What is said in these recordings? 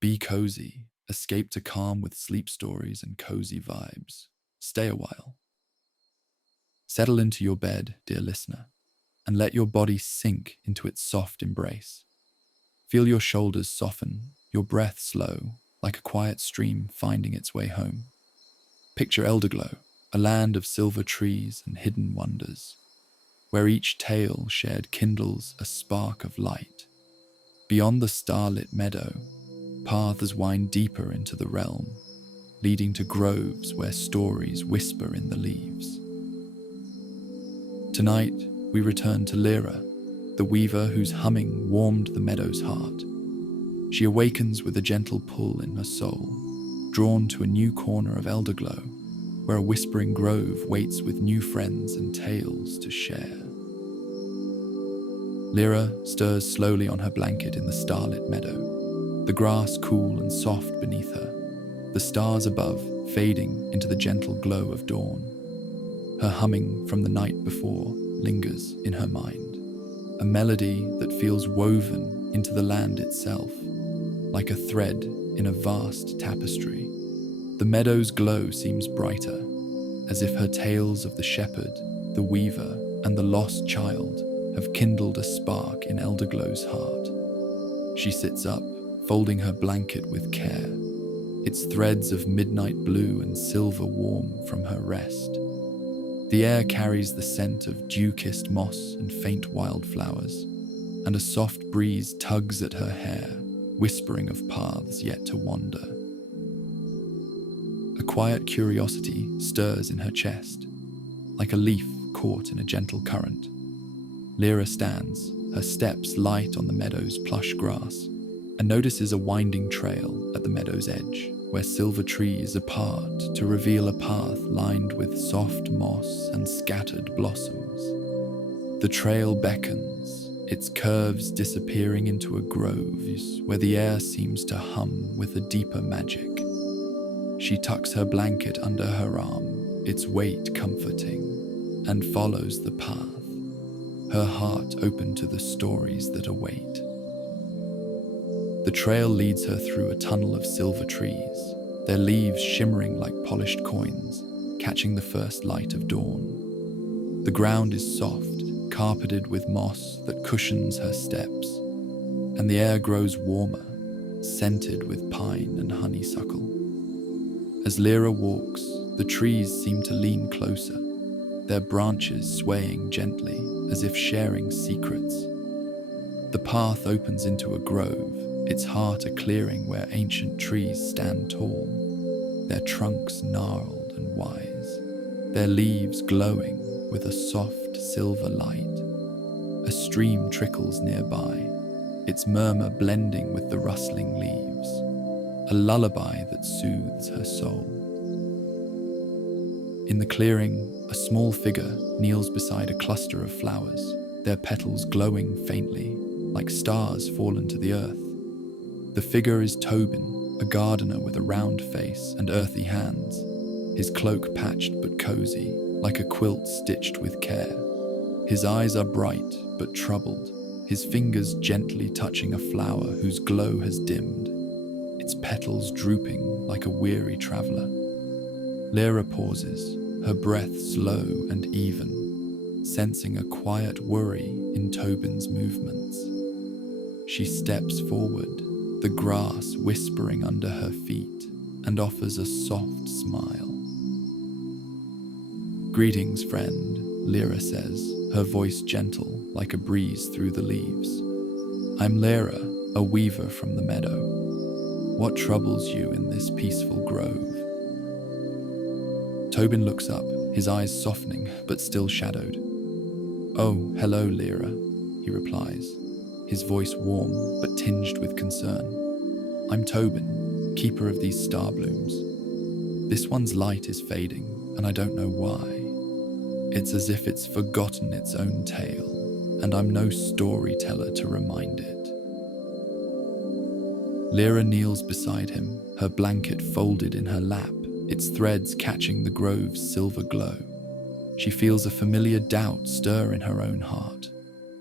Be cozy, escape to calm with sleep stories and cozy vibes. Stay a while. Settle into your bed, dear listener, and let your body sink into its soft embrace. Feel your shoulders soften, your breath slow, like a quiet stream finding its way home. Picture Elderglow, a land of silver trees and hidden wonders, where each tale shared kindles a spark of light. Beyond the starlit meadow, paths wind deeper into the realm, leading to groves where stories whisper in the leaves. Tonight, we return to Lira, the weaver whose humming warmed the meadow's heart. She awakens with a gentle pull in her soul, drawn to a new corner of Elderglow, where a whispering grove waits with new friends and tales to share. Lira stirs slowly on her blanket in the starlit meadow, the grass cool and soft beneath her, the stars above fading into the gentle glow of dawn. Her humming from the night before lingers in her mind, a melody that feels woven into the land itself, like a thread in a vast tapestry. The meadow's glow seems brighter, as if her tales of the shepherd, the weaver, and the lost child have kindled a spark in Elderglow's heart. She sits up, folding her blanket with care, its threads of midnight blue and silver warm from her rest. The air carries the scent of dew-kissed moss and faint wildflowers, and a soft breeze tugs at her hair, whispering of paths yet to wander. A quiet curiosity stirs in her chest, like a leaf caught in a gentle current. Lira stands, her steps light on the meadow's plush grass, and notices a winding trail at the meadow's edge, where silver trees are part to reveal a path lined with soft moss and scattered blossoms. The trail beckons, its curves disappearing into a grove where the air seems to hum with a deeper magic. She tucks her blanket under her arm, its weight comforting, and follows the path, her heart open to the stories that await. The trail leads her through a tunnel of silver trees, their leaves shimmering like polished coins, catching the first light of dawn. The ground is soft, carpeted with moss that cushions her steps, and the air grows warmer, scented with pine and honeysuckle. As Lira walks, the trees seem to lean closer, their branches swaying gently as if sharing secrets. The path opens into a grove, its heart a clearing where ancient trees stand tall, their trunks gnarled and wise, their leaves glowing with a soft silver light. A stream trickles nearby, its murmur blending with the rustling leaves, a lullaby that soothes her soul. In the clearing, a small figure kneels beside a cluster of flowers, their petals glowing faintly, like stars fallen to the earth. The figure is Tobin, a gardener with a round face and earthy hands, his cloak patched but cozy, like a quilt stitched with care. His eyes are bright but troubled, his fingers gently touching a flower whose glow has dimmed, its petals drooping like a weary traveler. Lira pauses, her breath slow and even, sensing a quiet worry in Tobin's movements. She steps forward, the grass whispering under her feet, and offers a soft smile. "Greetings, friend," Lira says, her voice gentle like a breeze through the leaves. "I'm Lira, a weaver from the meadow. What troubles you in this peaceful grove?" Tobin looks up, his eyes softening but still shadowed. "Oh, hello, Lira," he replies, his voice warm but tinged with concern. "I'm Tobin, keeper of these starblooms. This one's light is fading, and I don't know why. It's as if it's forgotten its own tale, and I'm no storyteller to remind it." Lira kneels beside him, her blanket folded in her lap, its threads catching the grove's silver glow. She feels a familiar doubt stir in her own heart,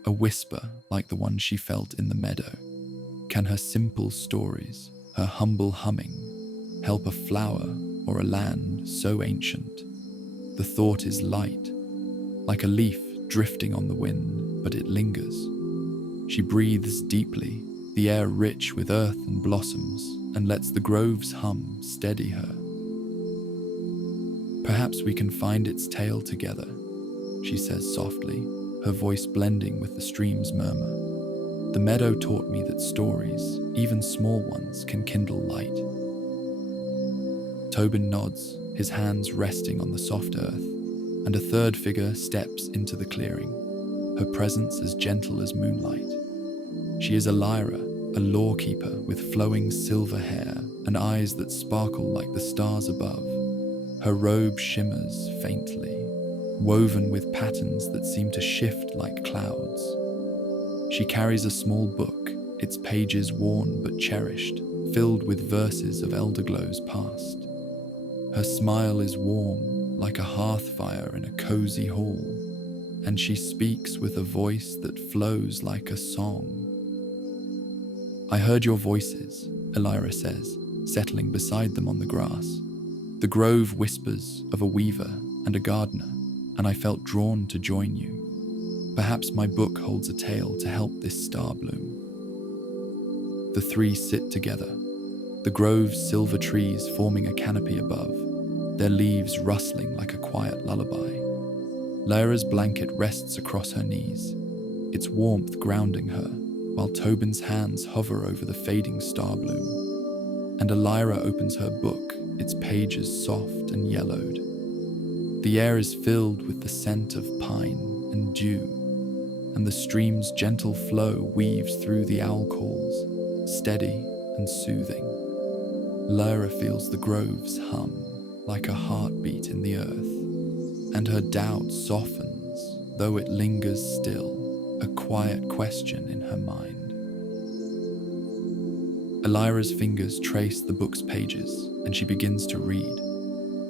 a whisper like the one she felt in the meadow. Can her simple stories, her humble humming, help a flower or a land so ancient? The thought is light, like a leaf drifting on the wind, but it lingers. She breathes deeply, the air rich with earth and blossoms, and lets the grove's hum steady her. Perhaps we can find its tale together, she says softly, her voice blending with the stream's murmur. The meadow taught me that stories, even small ones, can kindle light. Tobin nods, his hands resting on the soft earth, and a third figure steps into the clearing, her presence as gentle as moonlight. She is Elira, a lawkeeper with flowing silver hair and eyes that sparkle like the stars above. Her robe shimmers faintly, woven with patterns that seem to shift like clouds. She carries a small book, its pages worn but cherished, filled with verses of Elderglow's past. Her smile is warm, like a hearth fire in a cozy hall, and she speaks with a voice that flows like a song. I heard your voices, Elira says, settling beside them on the grass. The grove whispers of a weaver and a gardener, and I felt drawn to join you. Perhaps my book holds a tale to help this starbloom. The three sit together, the grove's silver trees forming a canopy above, their leaves rustling like a quiet lullaby. Lyra's blanket rests across her knees, its warmth grounding her, while Tobin's hands hover over the fading starbloom. And Elira opens her book, its pages soft and yellowed. The air is filled with the scent of pine and dew, and the stream's gentle flow weaves through the owl calls, steady and soothing. Lyra feels the grove's hum, like a heartbeat in the earth, and her doubt softens, though it lingers still, a quiet question in her mind. Elira's fingers trace the book's pages, and she begins to read,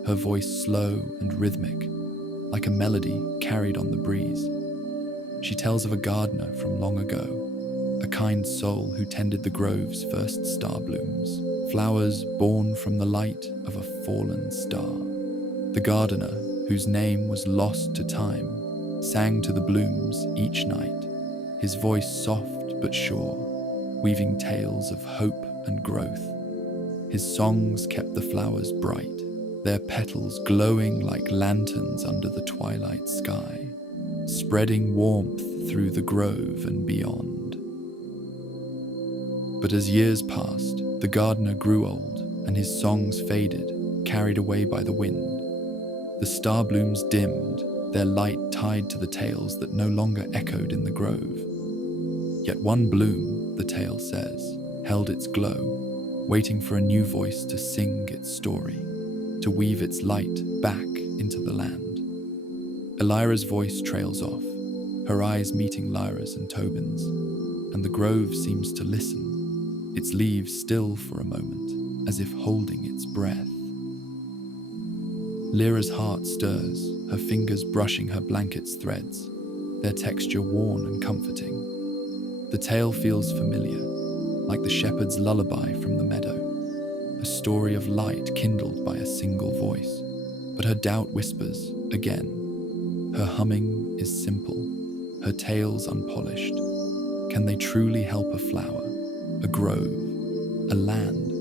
her voice slow and rhythmic, like a melody carried on the breeze. She tells of a gardener from long ago, a kind soul who tended the grove's first starblooms, flowers born from the light of a fallen star. The gardener, whose name was lost to time, sang to the blooms each night, his voice soft but sure, weaving tales of hope and growth. His songs kept the flowers bright, their petals glowing like lanterns under the twilight sky, spreading warmth through the grove and beyond. But as years passed, the gardener grew old, and his songs faded, carried away by the wind. The starblooms dimmed, their light tied to the tales that no longer echoed in the grove. Yet one bloom, the tale says, held its glow, waiting for a new voice to sing its story, to weave its light back into the land. Elira's voice trails off, her eyes meeting Lyra's and Tobin's, and the grove seems to listen, its leaves still for a moment, as if holding its breath. Lyra's heart stirs, her fingers brushing her blanket's threads, their texture worn and comforting. The tale feels familiar, like the shepherd's lullaby from the meadow, a story of light kindled by a single voice. But her doubt whispers again. Her humming is simple, her tales unpolished. Can they truly help a flower, a grove, a land?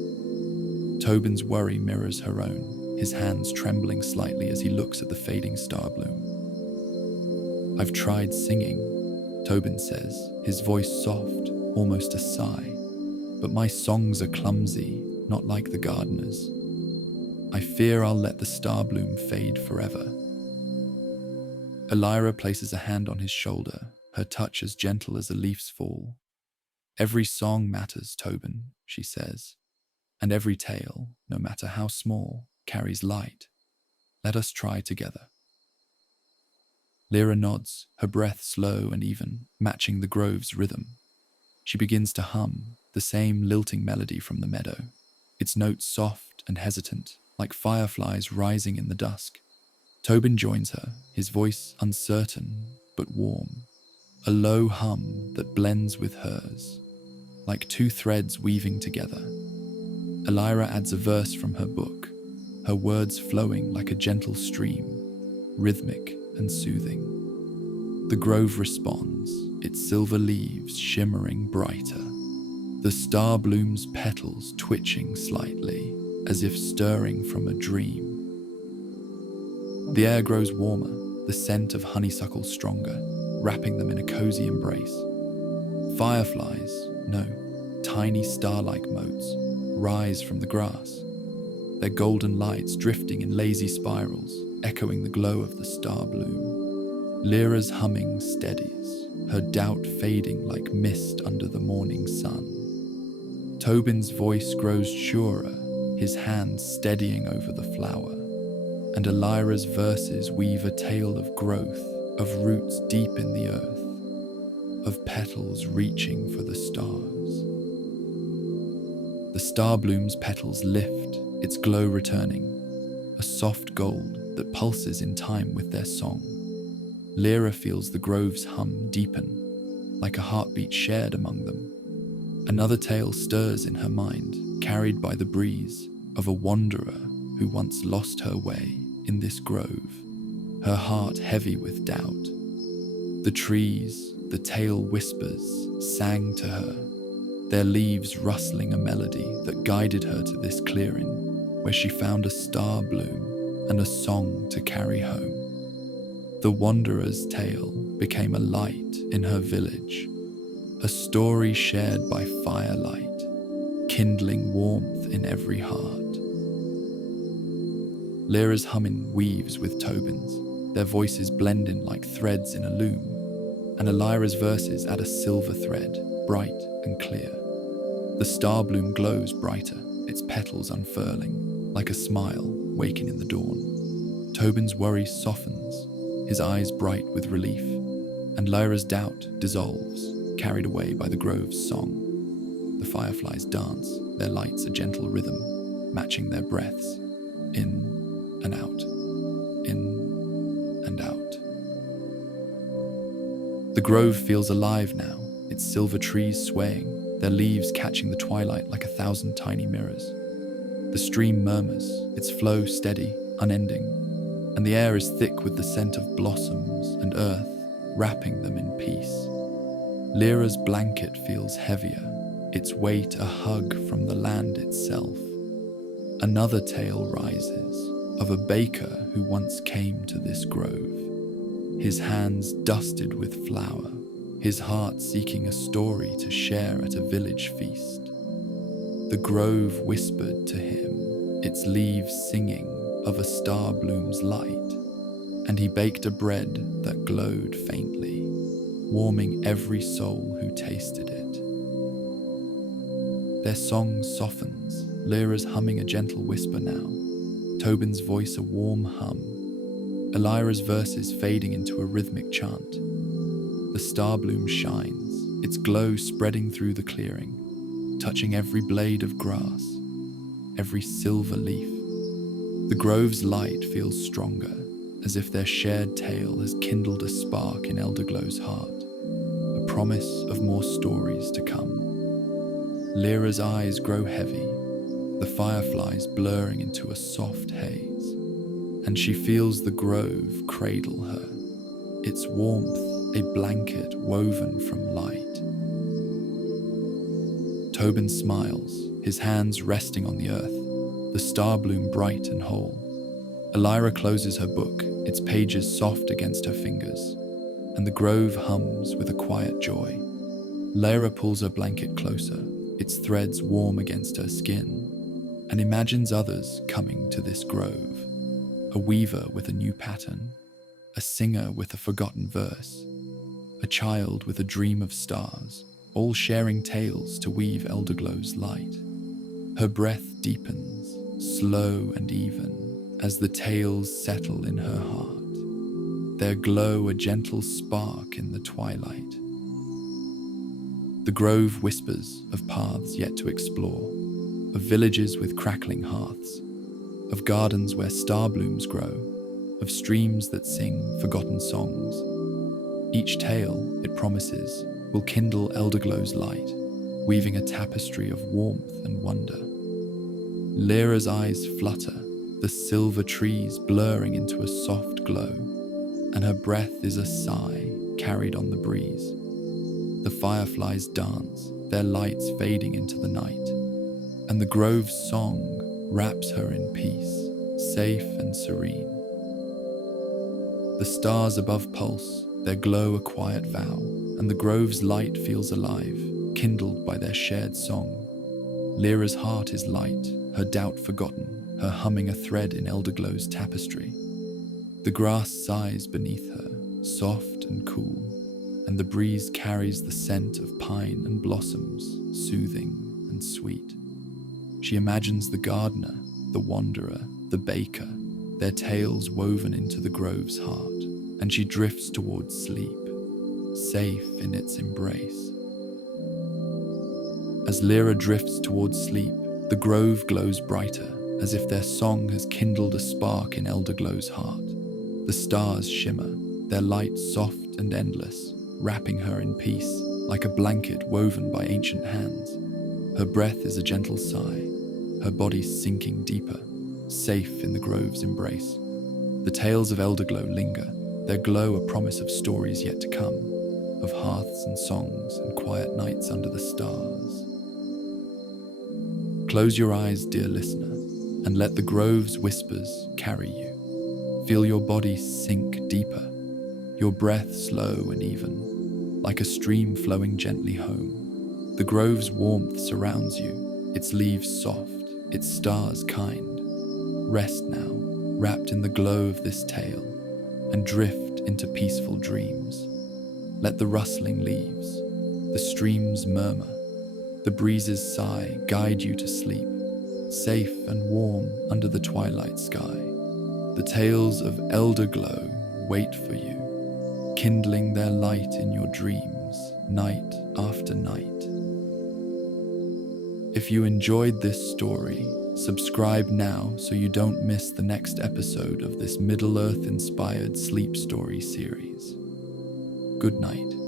Tobin's worry mirrors her own, his hands trembling slightly as he looks at the fading starbloom. I've tried singing, Tobin says, his voice soft, almost a sigh. But my songs are clumsy, not like the gardener's. I fear I'll let the starbloom fade forever. Elira places a hand on his shoulder, her touch as gentle as a leaf's fall. Every song matters, Tobin, she says, and every tale, no matter how small, carries light. Let us try together. Lira nods, her breath slow and even, matching the grove's rhythm. She begins to hum, the same lilting melody from the meadow, its notes soft and hesitant, like fireflies rising in the dusk. Tobin joins her, his voice uncertain but warm, a low hum that blends with hers, like two threads weaving together. Elira adds a verse from her book, her words flowing like a gentle stream, rhythmic and soothing. The grove responds, its silver leaves shimmering brighter, the starblooms' petals twitching slightly, as if stirring from a dream. The air grows warmer, the scent of honeysuckle stronger, wrapping them in a cozy embrace. Fireflies, no, tiny star-like motes, rise from the grass, their golden lights drifting in lazy spirals, echoing the glow of the starbloom. Lira's humming steadies, her doubt fading like mist under the morning sun. Tobin's voice grows surer, his hands steadying over the flower, and Elira's verses weave a tale of growth, of roots deep in the earth, of petals reaching for the stars. The starbloom's petals lift, its glow returning, a soft gold that pulses in time with their song. Lira feels the grove's hum deepen, like a heartbeat shared among them. Another tale stirs in her mind, carried by the breeze, of a wanderer who once lost her way in this grove, her heart heavy with doubt. The trees, the tale whispers, sang to her, their leaves rustling a melody that guided her to this clearing, where she found a star bloom and a song to carry home. The wanderer's tale became a light in her village, a story shared by firelight, kindling warmth in every heart. Lira's humming weaves with Tobin's, their voices blending like threads in a loom, and Elira's verses add a silver thread, bright and clear. The starbloom glows brighter, its petals unfurling, like a smile waking in the dawn. Tobin's worry softens, his eyes bright with relief, and Lyra's doubt dissolves, carried away by the grove's song. The fireflies dance, their lights a gentle rhythm, matching their breaths, in and out, in and out. The grove feels alive now, its silver trees swaying, their leaves catching the twilight like 1,000 tiny mirrors. The stream murmurs, its flow steady, unending, and the air is thick with the scent of blossoms and earth, wrapping them in peace. Lira's blanket feels heavier, its weight a hug from the land itself. Another tale rises, of a baker who once came to this grove, his hands dusted with flour, his heart seeking a story to share at a village feast. The grove whispered to him, its leaves singing of a starbloom's light, and he baked a bread that glowed faintly, warming every soul who tasted it. Their song softens, Lira's humming a gentle whisper now, Tobin's voice a warm hum, Elira's verses fading into a rhythmic chant. The starbloom shines, its glow spreading through the clearing, touching every blade of grass, every silver leaf. The grove's light feels stronger, as if their shared tale has kindled a spark in Elderglow's heart, a promise of more stories to come. Lira's eyes grow heavy, the fireflies blurring into a soft haze, and she feels the grove cradle her, its warmth a blanket woven from light. Tobin smiles, his hands resting on the earth, the starbloom bright and whole. Elira closes her book, its pages soft against her fingers, and the grove hums with a quiet joy. Lira pulls her blanket closer, its threads warm against her skin, and imagines others coming to this grove, a weaver with a new pattern, a singer with a forgotten verse, a child with a dream of stars, all sharing tales to weave Elderglow's light. Her breath deepens, slow and even, as the tales settle in her heart, their glow a gentle spark in the twilight. The grove whispers of paths yet to explore, of villages with crackling hearths, of gardens where starblooms grow, of streams that sing forgotten songs. Each tale, it promises, will kindle Elderglow's light, weaving a tapestry of warmth and wonder. Lyra's eyes flutter, the silver trees blurring into a soft glow, and her breath is a sigh carried on the breeze. The fireflies dance, their lights fading into the night, and the grove's song wraps her in peace, safe and serene. The stars above pulse, their glow a quiet vow, and the grove's light feels alive, kindled by their shared song. Lyra's heart is light, her doubt forgotten, her humming a thread in Elderglow's tapestry. The grass sighs beneath her, soft and cool, and the breeze carries the scent of pine and blossoms, soothing and sweet. She imagines the gardener, the wanderer, the baker, their tales woven into the grove's heart, and she drifts towards sleep, safe in its embrace. As Lira drifts towards sleep, the grove glows brighter, as if their song has kindled a spark in Elderglow's heart. The stars shimmer, their light soft and endless, wrapping her in peace, like a blanket woven by ancient hands. Her breath is a gentle sigh, her body sinking deeper, safe in the grove's embrace. The tales of Elderglow linger, their glow a promise of stories yet to come, of hearths and songs and quiet nights under the stars. Close your eyes, dear listener, and let the grove's whispers carry you. Feel your body sink deeper, your breath slow and even, like a stream flowing gently home. The grove's warmth surrounds you, its leaves soft, its stars kind. Rest now, wrapped in the glow of this tale, and drift into peaceful dreams. Let the rustling leaves, the stream's murmur, the breeze's sigh guide you to sleep, safe and warm under the twilight sky. The tales of Elderglow wait for you, kindling their light in your dreams, night after night. If you enjoyed this story, subscribe now so you don't miss the next episode of this Middle-earth-inspired sleep story series. Good night.